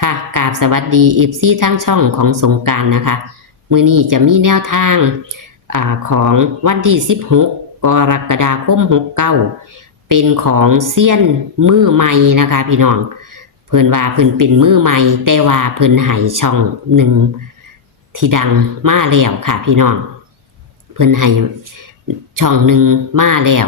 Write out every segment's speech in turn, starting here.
ค่ะกราบสวัสดีเอฟซีทั้งช่องของสงกรานต์นะคะมื้อนี้จะมีแนวทางของวันที่16กรกฎาคม69เป็นของเซียนมือใหม่นะคะพี่น้องเพิ่นว่าเพิ่นเป็นมือใหม่แต่ว่าเพิ่นให้ช่องหนึ่งที่ดังมาแล้วค่ะพี่น้องเพิ่นให้ช่องหนึ่งมาแล้ว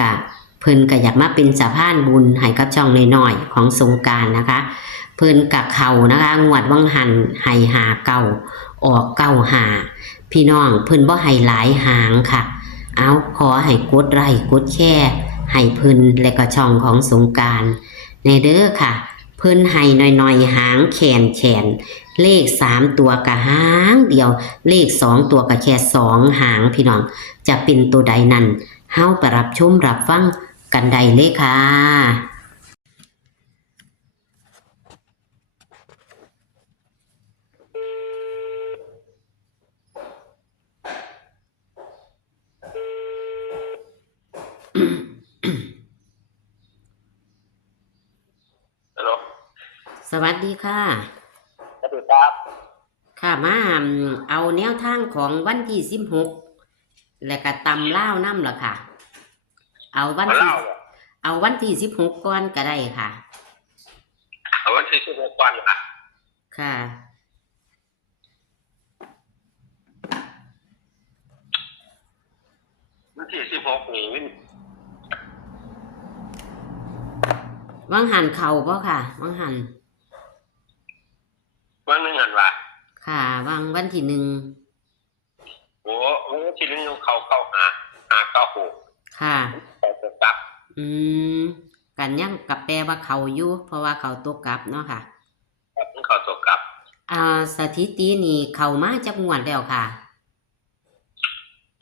ก็เพิ่นก็อยากมาเป็นสะพานบุญให้กับช่องน้อยๆของสงกรานต์นะคะเพิ่นกับเขานะคะงวดวังหันให้หาเก่าออกเก้าหาพี่น้องเพิ่นบ่ให้หลายหางค่ะเอาขอให้กดไลค์กดแชร์ให้เพิ่นและก็ช่องของสงกรานต์ในเด้อค่ะเพิ่นให้น้อยๆหางแขนเลข3ตัวก็หางเดียวเลข2ตัวก็แค่2หางพี่น้องจะเป็นตัวใดนั้นเฮาไปรับชมรับฟังกันได้เลยค่ะฮัลโหลสวัสดีค่ะสวัสดีครับค่ะมาเอาแนวทางของวันที่16และก็ตำล่าวนำล่ะค่ะเอาวันที่มาเล่าเอาวันที่16ก่อนก็ได้ค่ะเอาวันที่16วันนะค่ะวันที่16นี่วังหันเข่าบ่ค่ะวังหันวันหนึงหันว่าค่ะวันที่1โอ้วันที่นึงเข้าหาเก้าหกค่ะแต่ตัวกลับอืมกันยังกับแปลว่าเขาอยู่เพราะว่าเขาตัวกลับเนาะค่ะมันเข้าตัวกลับสถิตินี่เข้ามาจักงวดแล้วค่ะ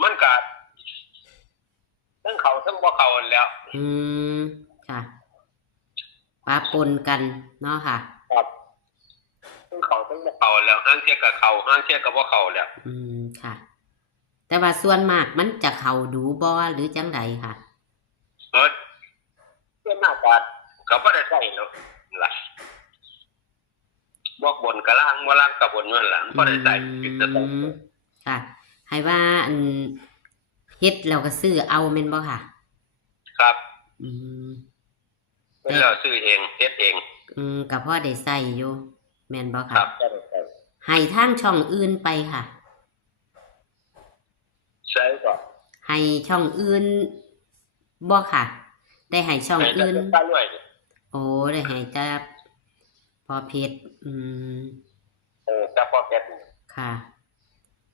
มันก็ทั้งเข้าทั้งบ่เข้าแล้ว อืมค่ะปะปนกันเนาะค่ะครับทั้งเข้าทั้งบ่เข้าแล้วห้างเที่ยก็เข้าห้างเที่ยก็บ่เข้าแล้วค่ะแต่ว่าส่วนมากมันจะเข้าดูบ่หรือจังใดค่ะส่วนมากก็บ่ได้ใช้เนาะล่ะบ่บนก็ล่างบ่ล่างก็บนนั่นล่ะบ่ได้ใช้ผิดแต่ต้องค่ะให้ว่าเฮ็ดแล้วก็ซื้อเอาแม่นบ่ค่ะครับอืมแล้วซื้อเองเฮ็ดเองก็พอได้ใช้อยู่แม่นบ่คค่ะรับให้ทางช่องอื่นไปค่ะใช่ก็ให้ช่องอื่นบ่ค่ะได้ให้ช่องอื่นโอ้ได้ให้แต่พอเพชรจะพอเพชรค่ะ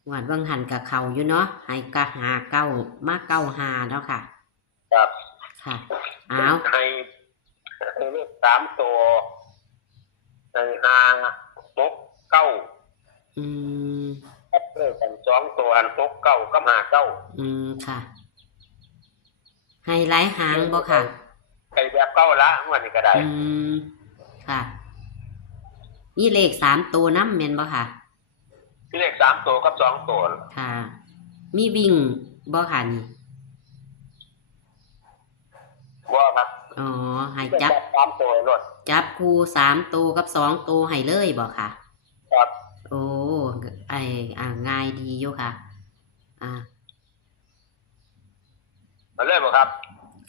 หวานวังหันกับเขาอยู่เนาะให้กะหาเก้ามาเก้าหาเนาะค่ะครับค่ะเอาให้เลข3ตัวให้5 6 9ครับเลขกัน2ตัวอัน6 9กับ5 9ค่ะให้หลายหางบ่ค่ะไอ้แบบเก้าละวันนี้ก็ได้ค่ะมีเลข3ตัวนำแม่นบ่ค่ะมีเลข3ตัวกับ2ตัวค่ะมีวิ่งบ่ค่ะนี่บ่ครับอ๋อให้จับ3ตัวรถจับคู่3ตัวกับ2ตัวให้เลยบ่ค่ะครับโอ้ง่ายดีอยู่ค่ะมาเลยบ่ครับ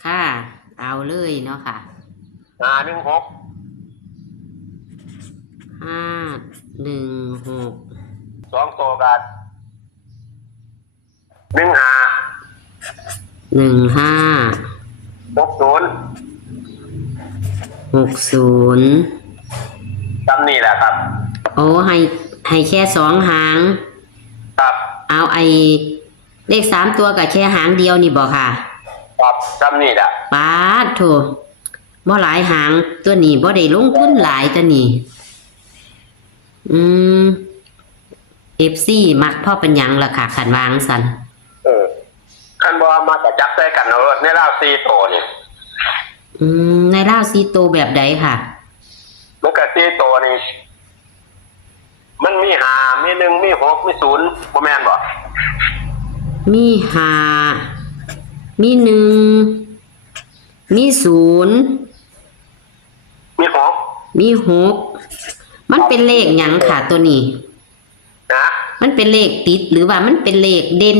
ค่ะเอาเลยเนาะค่ะ516 2ตัวกัน60จำนี่แหละครับโอ้ให้แค่2หางครับเอาเลข3ตัวกับแค่หางเดียวนี่บ่ค่ะครับจำนี่แหละป๊าดโถบ่หลายหางตัวนี้บ่ได้ลงทุนหลายตัวนี้FC มักพ่อเป็นหยังล่ะค่ะคันวางซั่นคันบ่มาจะจับใส่กันเอาในราว4ตัวนี่ในราว4ตัวแบบใดค่ะมันก็4ตัวนี่มันมี5มี1มี6มี0บ่แม่นบ่มี5มี1มี0มี6 มันเป็นเลขหยังค่ะตัวนี้ นะ มันเป็นเลขติดหรือว่ามันเป็นเลขเด่น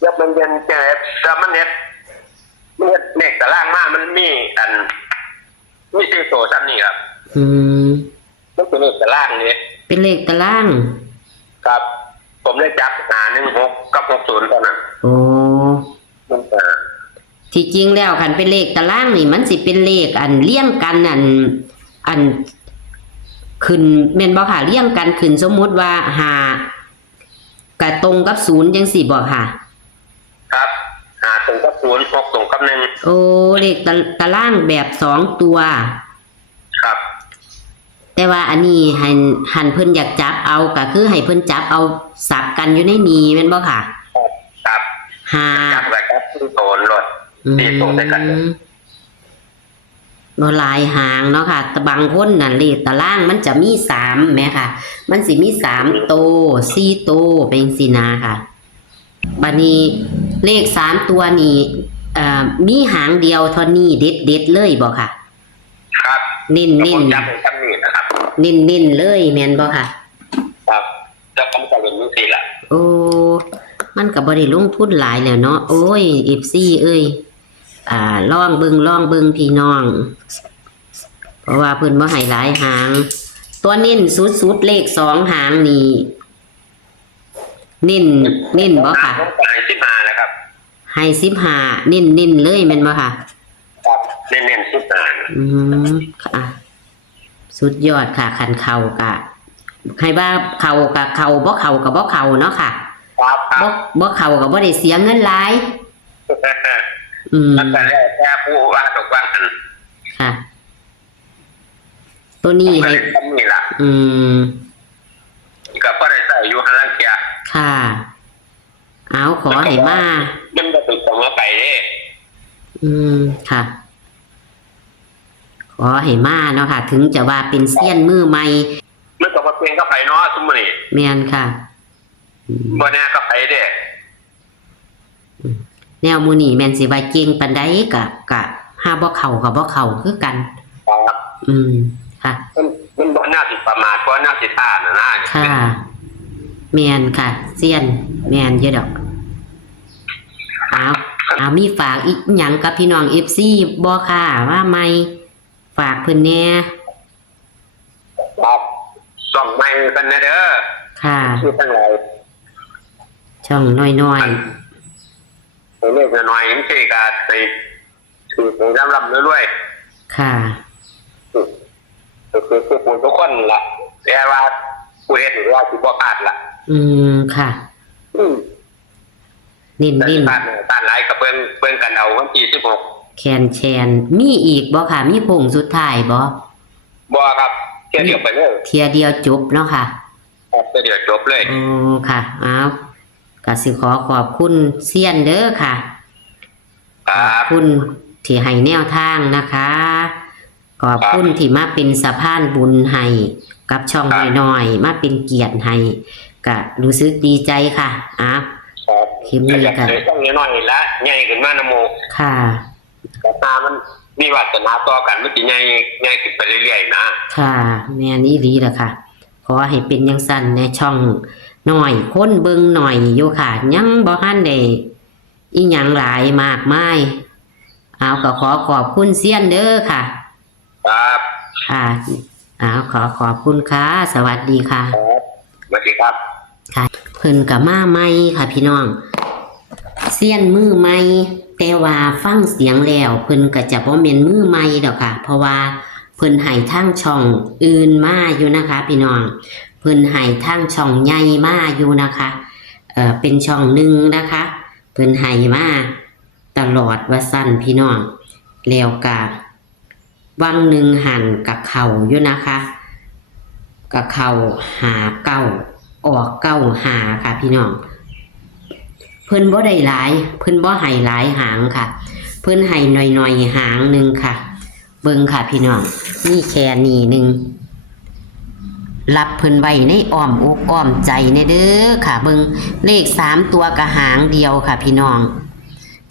แล้วมันเย็นเจ็บแต่มันเน็ตเลขตารางมามันมีสี่ตัวซ้ำนี่ครับ อืม มันเป็นเลขตารางนี่ เป็นเลขตาราง ครับ ผมได้จับ16กับ60เท่านั้น โอ้ มัน ที่จริงแล้วคันเป็นเลขตารางนี่มันสิเป็นเลขอันเลี่ยงกันอันขึ้นแม่นบ่ค่ะเลี่ยงกันขึ้นสมมุติว่า5กะตรงกับ0จังซี่บ่ค่ะ ครับ5ตรงกับ0 6ตรงกับ1 โอ้เลขตารางแบบ2ตัว ครับ แต่ว่าอันนี้หันเพิ่นอยากจับเอาก็คือให้เพิ่นจับเอาสับกันอยู่ในนี้แม่นบ่ค่ะ ครับ ห้า จับไว้ครับที่โซนรถที่ตรงด้วยกัน บ่หลายหางเนาะค่ะแต่บางคนน่ะเลขตารางมันจะมี3แหมค่ะ มันสิมี3โตว4โตวเป็นจังซี่นะค่ะบัดนี้เลข3ตัวนี้มีหางเดียวเท่านี้เด็ดๆเลยบ่ค่ะ ครับ เน้น ผมจับเป็นซ้ำนี่นะครับ ๆเน้นๆเลยแม่นบ่ค่ะ ครับแล้วผมจะเป็นมือสี่ละ โอ้มันก็บ่ได้ลงทุนหลายแล้วเนาะโอ้ย FC เอ้ยลองเบิ่งพี่น้อง เพราะว่าเพิ่นบ่ให้หลายหาง ตัวเน้นสุดๆเลข2หางนี่เน้นบ่ค่ะ ผมจะให้15นะครับ ให้15เน้นเลยแม่นบ่ค่ะ ครับเน้น15 อืมค่ะสุดยอดค่ะคันเข้ากะให้ว่าเข้ากะเข้าบ่เข้าก็บ่เข้าเนาะค่ะ ครับครั บ่เข้าก็บ่ได้เสียเงินหลาย อืม มันก็แล้วแต่ผู้ว่าตกว่ากัน ค่ะ ตัวนี้ให้ ซ้ำนี่ละ อืม ก็พอได้ใส่อยู่หันลังเกีย ค่ะ เอาขอให้มา มันจะติดกับหัวไก่เด้ อืม ค่ะ ขอให้มาเนาะค่ะ ถึงจะว่าเป็นเซียนมือใหม่ มันก็มาเป็นกับไผ่เนาะซุมื้อนี้ แม่นค่ะอืม บ่แน่กับไผ่เด้ แนวหมู่นี้แม่นสิว่าเก่งปานใดกะหาบ่เข้าก็บ่เข้าคือกัน ครับ อืม ค่ะ มันบ่น่าสิประมาทบ่น่าสิท่านะ ค่ะแม่นค่ะเซียนแม่นเยอะดอกเอามีฝากอีกหยังกับพี่น้อง FC บ่ค่ะว่าไม่ฝากเพิ่นแหน่ ครับส่องไม้กันนะเด้อ ค่ะ คือทั้งหลาย ช่องน้อย ไปเล็กน้อยๆจังซี่ก็ไปถือไปร่ำๆรวย ๆค่ะ ๆก็คือผู้ทุกคนล่ะแต่ว่าผู้เฮ็ดหรือว่าสิบ่พลาดล่ะ อืม ค่ะ อืม นิ่น แต่ นิ่น บ้านหลายก็เบิ่งกันเอาวันที่16 แคนแชนมีอีกบ่ค่ะ มีโค้งสุดท้ายบ่ บ่ครับเที่ยวเดียวไปเลย เทียเดียวจบเนาะค่ะ ครับเที่ยวเดียวจบเลย โอ้ค่ะเอาก็สิขอบคุณเซียนเด้อค่ะ ค ข รั อบบ คุณที่ให้แนวทางนะคะ ขอบคุณที่มาเป็นสะพานบุญให้กับช่องน้อยๆมาเป็นเกียรติให้ก็รู้สึกดีใจค่ะอ่ะ ครับ คลิปนี้ อยาก ก็ ได้ต้องน้อยๆละใหญ่ขึ้นมานโม ค่ะ แต่ตามันมีวาสนาต่อกันมันสิใหญ่ขึ้นไปเรื่อยๆนะ ค่ะแม่นี่ดีล่ะค่ะ ขอให้เป็นจังซั่นในช่องหน่อยคนเบิ่งหน่อยอยู่ค่ะ ยังบ่ทันได้อีหยังหลายมากมายเอาก็ขอบคุณเซียนเด้อค่ะ ครับ ค่ะเอาขอบคุณค่ะ สวัสดีค่ะ ครับสวัสดีครับ เพิ่นกับมาใหม่ค่ะพี่น้องเซียนมือใหม่แต่ว่าฟังเสียงแล้วเพิ่นก็จะบ่แม่นมือใหม่ดอกค่ะ เพราะว่าเพิ่นให้ทางช่องอื่นมาอยู่นะคะ พี่น้องเพิ่นให้ทางช่องใหญ่มาอยู่นะคะเป็นช่องหนึ่งนะคะเพิ่นให้มาตลอดว่าสั้นพี่น้องแล้วก็วังหนึ่งหันกับเขาอยู่นะคะกับเขาหาเก้าออกเก้าหาค่ะพี่น้องเพิ่นบ่ได้หลายเพิ่นบ่ให้หลายหางค่ะ เพิ่นให้หน่อยๆหางหนึ่งค่ะ เบิ่งค่ะพี่น้องนี่แค่นี้หนึ่งรับเพิ่นไว้ในอ้อมอกอ้อมใจในเด้อค่ะ เบิ่งเลข3ตัวกับหางเดียวค่ะพี่น้อง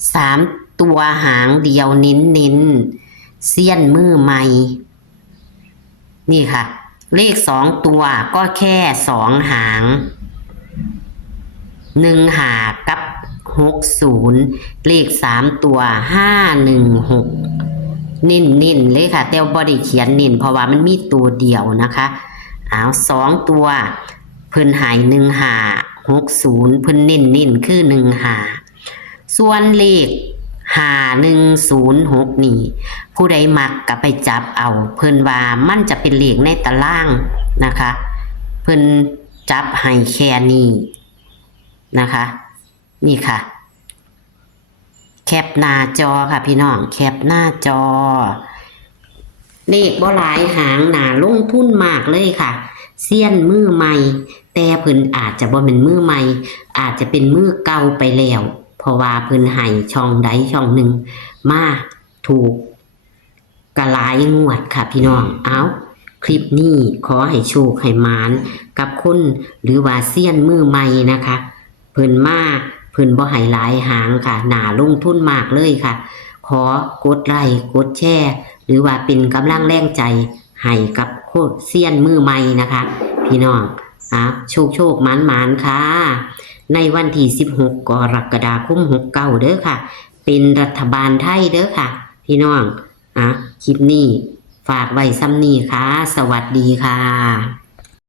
3ตัวหางเดียวเน้นเซียนมือใหม่ นี่ค่ะ เลข2ตัวก็แค่2หาง1หากับ60เลข3ตัว516เน้นเลยค่ะแต่บ่ได้เขียนเน้นเพราะว่ามันมีตัวเดียวนะคะ2ตัวเพิ่นให้1หา60เพิ่นเน้นคือ1หาส่วนเลข5106นี่ผู้ใดมักก็ไปจับเอาเพิ่นว่ามันจะเป็นเลขในตารางนะคะเพิ่นจับให้แค่นี้นะคะนี่ค่ะแคปหน้าจอค่ะพี่น้องแคปหน้าจอเลขบ่หลายหางหนาลงทุนมากเลยค่ะเซียนมือใหม่แต่เพิ่นอาจจะบ่เป็นมือใหม่อาจจะเป็นมือเก่าไปแล้วเพราะว่าเพิ่นให้ช่องใดช่องหนึ่งมาถูกกะหลายงวดค่ะพี่น้องคลิปนี้ขอให้โชคให้หมานกับคนหรือว่าเซียนมือใหม่นะคะเพิ่นบ่ให้หลายหางค่ะหนาลงทุนมากเลยค่ะขอกดไลค์กดแชร์หรือว่าเป็นกำลังแรงใจให้กับโคตรเซียนมือใหม่นะคะพี่น้องโชคหมานค่ะในวันที่16กรกฎาคม69เด้อค่ะเป็นรัฐบาลไทยเด้อค่ะพี่น้องคลิปนี้ฝากไว้ซ้ำนี้ค่ะสวัสดีค่ะ